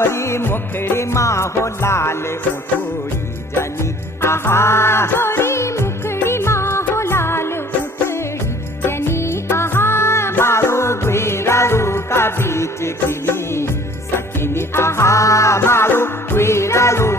गोरी मुखड़ी माहो लाल उठोड़ी जनी आहा गोरी मुखड़ी माहो लाल उठड़ी जनी आहा मारू गुरारू का बीच खिली सखिनी आहा मारू गुरारू